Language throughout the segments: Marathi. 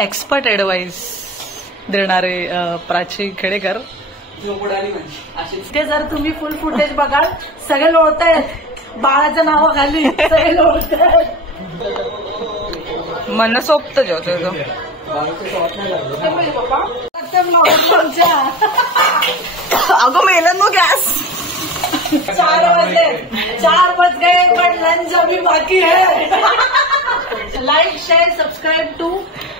एक्सपर्ट ऍडवाइस देणारे प्राची खेडेकर. ते जर तुम्ही फुल फुटेज बघाल सगळे लोळतायत बाळाच्या नावाखाली सगळे लोळतायत. मनसोक्त जेवतो अगं मेलन मग गॅस. 4 बज गए बट लंच अभी बाकी है. Like share subscribe to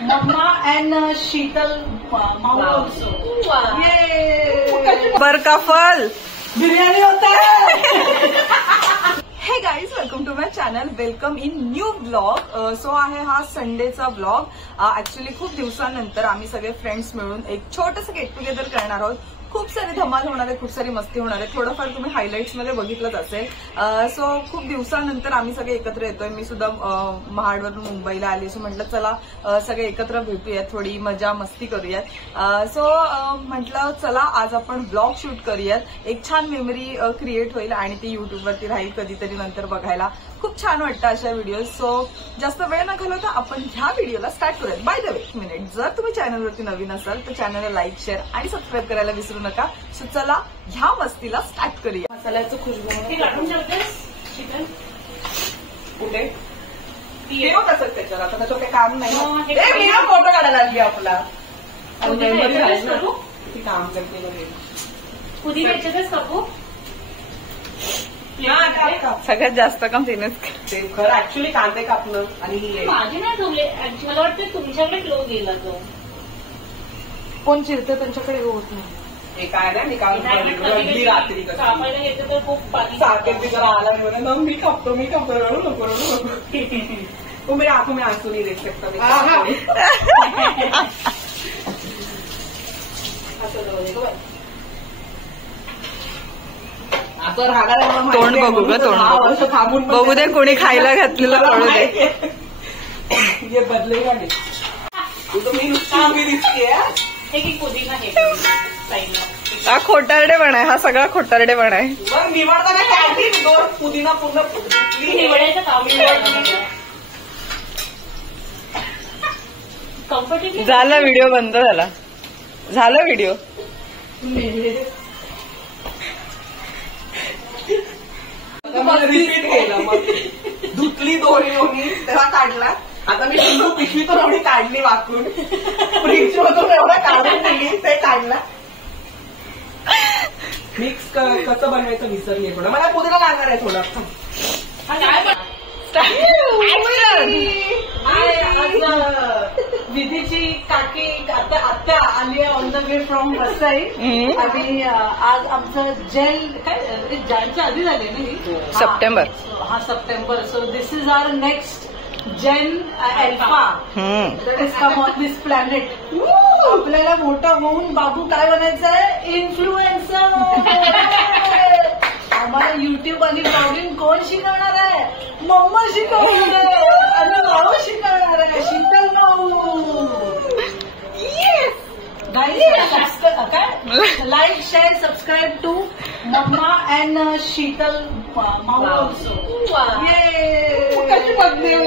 mamma and Sheetal Mau. बरकाफल बिर्याणी होता है. Hey guys, welcome to my channel. Welcome in new blog. So आहे हा संडेचा ब्लॉग. ऍक्च्युली खूप दिवसानंतर आम्ही सगळे फ्रेंड्स मिळून एक छोटंसं गेट टुगेदर करणार आहोत. खूप सारी धमाल होणार आहे, खूप सारी मस्ती होणार आहे. थोडंफार तुम्ही हायलाइट्स मध्ये बघितलंच असेल. सो खूप दिवसानंतर आम्ही सगळे एकत्र येतोय. मी सुद्धा महाडवरून मुंबईला आली. सो म्हटलं चला सगळे एकत्र भेटूयात, थोडी मजा मस्ती करूयात. सो म्हटलं चला आज आपण ब्लॉग शूट करूयात. एक छान मेमरी क्रिएट होईल आणि ती युट्यूबवरती राहील कधीतरी नंतर बघायला. खूप छान वाटतं अशा व्हिडिओ. सो जास्त वेळ न घालवता आपण ह्या व्हिडिओला स्टार्ट करूयात. बाय द वे, एक मिनिट, जर तुम्ही चॅनलवरती नवीन असाल तर चॅनलला लाईक, शेअर आणि सबस्क्राईब करायला विसरू नका. सो चला ह्या मस्तीला स्टार्ट करूया. मसाल्याचं खुशबू काढून ठेवतेस चिकन कुठे त्याच्यावर आता त्याच्यावर काही काम नाही. फोटो काढायला लागली आपला काम करते. पुदी त्याच्यातच कापू. सगळ्यात जास्त काम तिनेच करते खरं. ऍक्च्युली कांदे कापणं आणि माझे नाही ठेवले. मला वाटतं तुमच्याकडे क्लो गेला तो. कोण चिरतं त्यांच्याकडे होत नाही. हे काय नाही, मी काल रात्री कापायला घेतलं तर खूप पाणी साकेत जरा आला म्हणून मग मी कापतो रडू नको तो मेरे आंखों में आंसू नहीं देख सकता. तोंड बघू ग, तोंड बघू दे. कोणी खायला घातलेलं कळू दे. हे बदलेगा नाही. मी नुसती दिसते. पुदिना हे हा खोटारडेपणा आहे, हा सगळा खोटारडेपणा आहे. मग निवडताना काय पुदिना पूर्ण निवडायचं काम. कम्फर्टेबल झाला व्हिडिओ बंद झाला व्हिडिओ. रिपीट केलं. मग धुतली दोन्ही तेव्हा काढला. आता मी पिशवी तर एवढी काढली वाकून, फ्रीज मधून एवढा काढून दिली, ते काढला. मिक्स कसं बनवायचं विसरली थोडं. मला पुदिना लागणार आहे थोडा. विधीची काकी आत्या आली आहे on the way from Vasai. आणि आज आमचं जेल काय जॅनच्या आधी झाले ना, सप्टेंबर. हा September. So this is our next gen alpha is come on this planet. आपल्याला मोठं होऊन बाबू काय बनायचंय? इन्फ्लुएन्सर. आम्हाला युट्यूब आणि ब्लॉगिंग कोण शिकवणार आहे? मम्मा शिकवणार आहे आणि माऊ शिकवणार आहे, Sheetal Mau. Like share subscribe to mamma and Sheetal Mau. कशी बघणे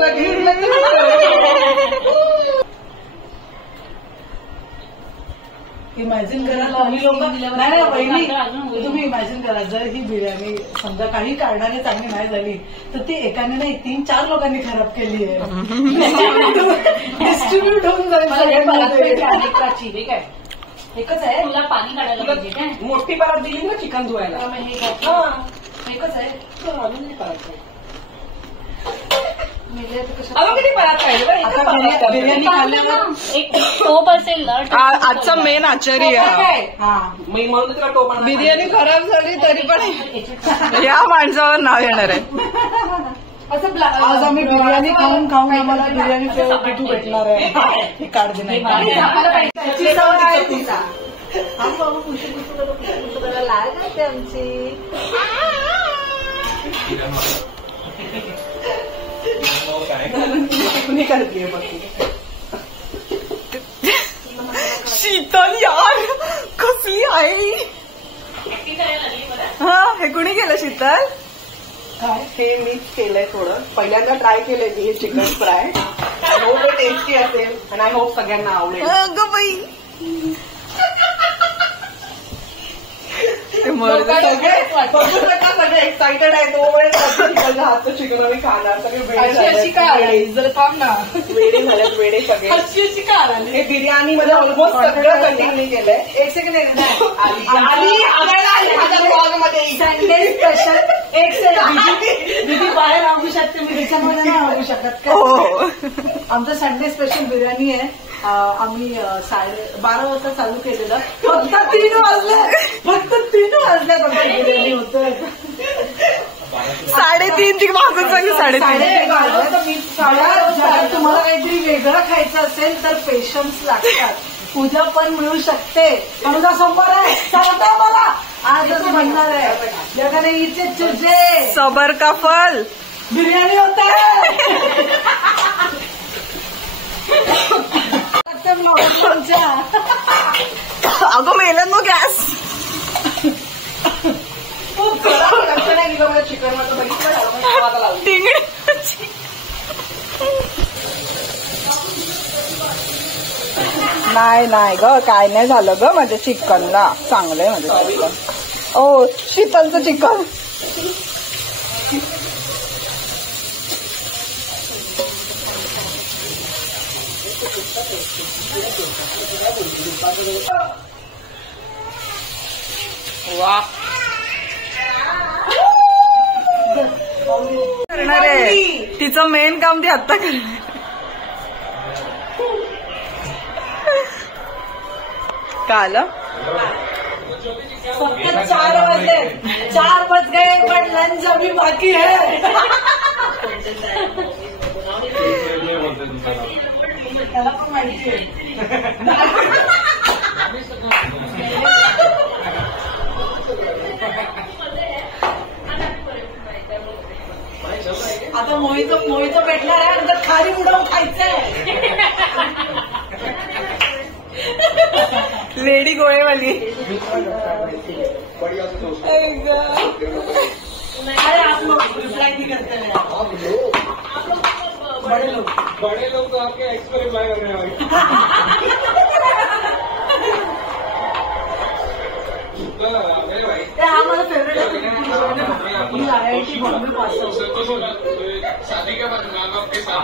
इमॅजिन करा तुम्ही लोक. नाही वहिनी, तुम्ही इमॅजिन करा जर ही बिर्याणी समजा काही कारणाने चांगली नाही झाली तर ती एकाने नाही 3-4 लोकांनी खराब केली आहे. डिस्ट्रीब्यूट होऊन जाईल. ठीक आहे, एकच आहे. तुला पाणी काढायला पाहिजे काय? मोठी परात दिली ना चिकन धुवायला. एकच आहे. अजून नाही परात बिर्याणी एक टोप असेल ना. आजचा मेन आचार्य बिर्याणी खराब झाली तरी पण या माणसावर नाव येणार आहे. आज आम्ही बिर्याणी खाऊन आम्हाला बिर्याणी भेटू भेटणार आहे. काढ आमची करते. शीतल यार कसली आहे. हा, हे कुणी केलं शीतल? हे मीच केलंय थोडं. पहिल्यांदा ट्राय केलंय मी हे चिकन फ्राय. आय होप हे टेस्टी असेल आणि आय होप सगळ्यांना आवडेल. सगळे एक्साइटेड आहे. तो हातचं चिकन आम्ही खाणार. सगळे वेडे थांब ना. वेडे झालेत वेडे सगळे. हे बिर्याणी मध्ये ऑलमोस्ट सगळं कंटिन्यू केलंय. एक सेकंड संडे स्पेशल. एक सेकंड दीदी बाहेर आणू शकते मी त्याच्यामध्ये नाही आणू शकत का. आमचं संडे स्पेशल बिर्याणी आहे. आम्ही 12:30 वाजता चालू केलेलं. फक्त 3 वाजले बिर्याणी होतं. 3:30 वाजून सांगू. 3:30 तुम्हाला काहीतरी वेगळं खायचं असेल तर पेशन्स लागतात. पूजा पण मिळू शकते. अनुजा सोमवार आहे सांगता मला आजच म्हणणार आहे. जगाने इथे तुझे सबर का फल बिर्याणी होत आहे. अगं मेलन मग गॅस. चिकन नाही ग काय नाही झालं ग माझ्या चिकनला. चांगलंय माझं चिकन. ओ शीतलचं चिकन. वा करणार आहे. तिचं मेन काम ती आत्ता करणार. काल फक्त 4 वाजले. 4 बज गए पण लंच अभी बाकी है. त्याला पण माहिती आहे. आता मोहित भेटणार आहे. नंतर खाली उडवून खायचंय. लेडी गोळेवाली. अरे आप लोग रिप्लाई नहीं करते हैं. बड़े लोग तो आपके एक्स पर रिप्लाई करने वाले. हा माझा फेवरेट आहे. मी IIT बॉम्बे पास शादी के बाद माँ बाप के साथ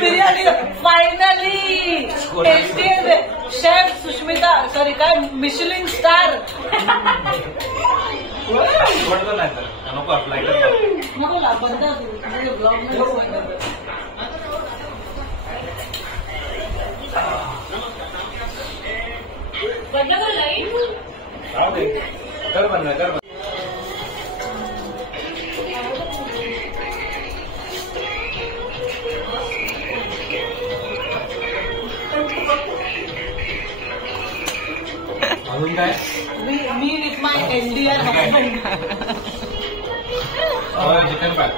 बिर्याणी फायनली टेस्टी आहे. शेफ सुष्मिता सॉरी काय मिशलिन स्टार. नको ना बंद ब्लॉग अजून काय. Me with my Indian husband. Chicken fry.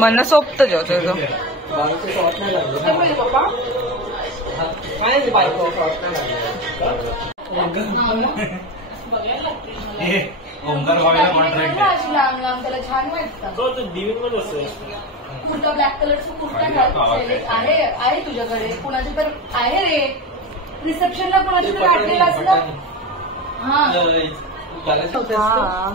मनसोक्त जो तुझं. ओंकार भावेला कॉन्ट्रॅक्ट लांब लांब त्याला छान वाटतं. कुर्ता ब्लॅक कलरचा कुर्ता आहे तुझ्याकडे. कुणाचे तर आहे रे. रिसेप्शनला कुणाच्या तरी आठलेला असलं. हा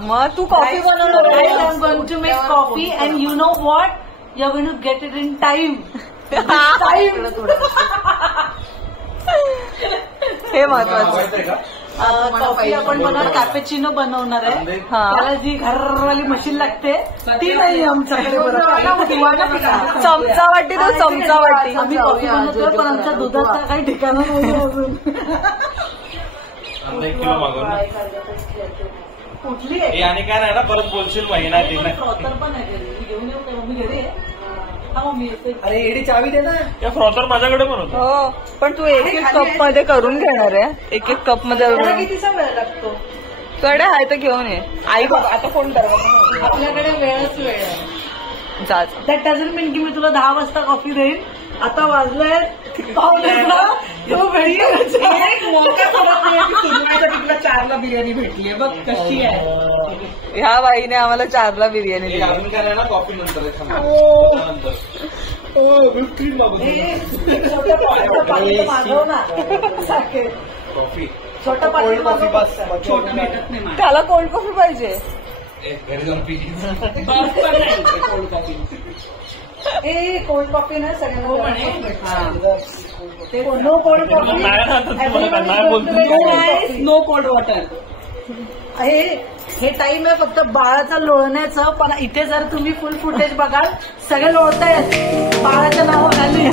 मग तू कॉफी बनवणार. I am going to make coffee and you know what? You're going to get it in time. हे महत्वाचं. कॉफी आपण बनवणार. कॅपेचिनो बनवणार आहे. त्याला जी घरवाली मशीन लागते ती नाही आमच्याकडे. चमचा वाटी तो चमचा वाटी. आम्ही कॉफी बनवतोय पण आमच्या दुधाचा काही ठिकाणा नाही अजून. कुठली आहे आणि काय नाही ना परत बोलशील महिना पण आहे घरी. घेऊन येऊ का मम्मी घरी आहे. हा मम्मी येते. अरे एडी चावी दे ना. या फ्रॉथर माझ्याकडे पण होतं. हो पण तू एक एक कप मध्ये करून घेणार आहे. एक एक कप मध्ये त्याला कितीचा वेळ लागतो? कडे आहे तर घेऊन ये. आई बाबा आता फोन करा. आपल्याकडे वेळच वेळ आहे. जा. दॅट डझंट मीन की मी तुला 10 वाजता कॉफी देईन. आता वाजलंय 4ला बिर्याणी भेटलीये बघ कशी आहे. ह्या बाईने आम्हाला 4ला बिर्याणी दिली. अजून काय ना कॉफी नंतर मागव ना सारखे. कॉफी छोटा कोल्ड कॉफी बस. छोटं भेटत नाही मला. त्याला कोल्ड कॉफी पाहिजे. घरी जाऊन पी. Cold coffee. ए कोल्ड कॉफी ना सगळ्यांना no cold coffee. No cold water. हे टाइम आहे फक्त बाळाचं लोळण्याचं. पण इथे जर तुम्ही फुल फुटेज बघाल सगळे लोळतायत बाळाच्या नावाखाली.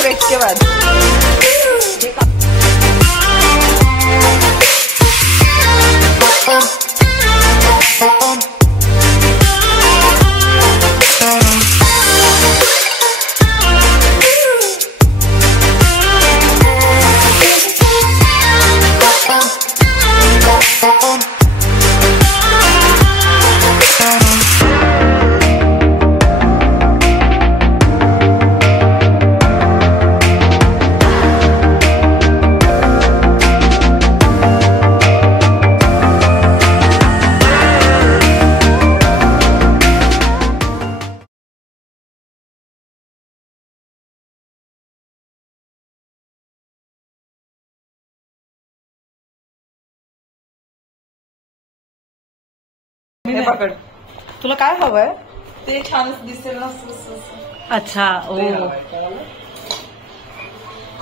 ब्रेक के बाद हे पकड. तुला काय हवंय? ते छान दिसेल ना. अच्छा ओ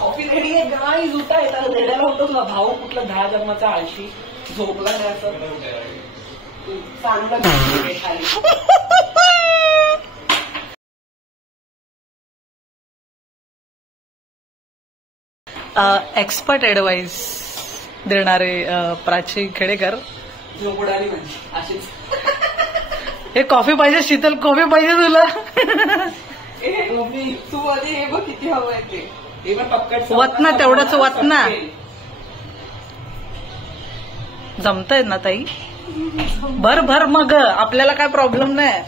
कॉफी रेडी आहे गाईज. उठा येतात रेड्याला होतो ना भाऊ कुठला 10 जन्माचा आळशी झोपला नाही असं चांगलं खाली. एक्सपर्ट ऍडवाइस देणारे प्राची खेडेकर. झोप उडाली म्हणजे अशीच. हे कॉफी पाहिजे शीतल. कॉफी पाहिजे तुला. कॉफी तू आधी हे बघ किती हवंय ते. हे पण पक्कड वत ना तेवढंच वत ना. जमतंय ना ताई. भर भर मग आपल्याला काय प्रॉब्लेम नाही.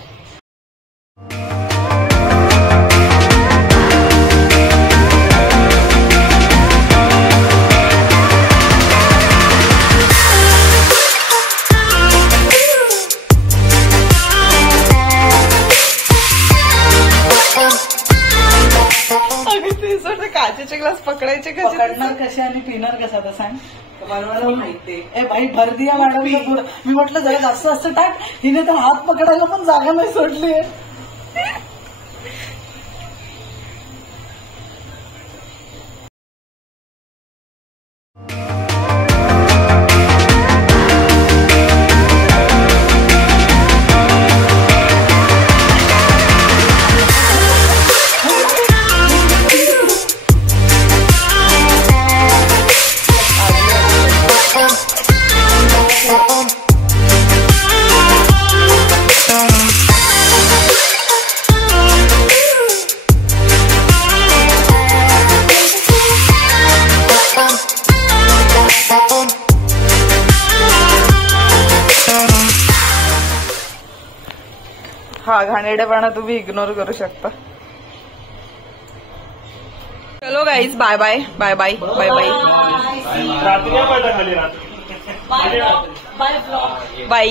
काचेचे ग्लास पकडायचे कसे? पकडणार कसे आणि पिणार कसा तर सांग. मला माहिती. ए भाई भर दिया मॅडम. मी म्हटलं जरा जास्त असं टाक. हिने तर हात पकडायला पण जागा नाही सोडली. हा घाणेरडेपणा तुम्ही इग्नोर करू शकता. चलो guys bye bye bye bye bye bye रात्री खाली रात्री बाय.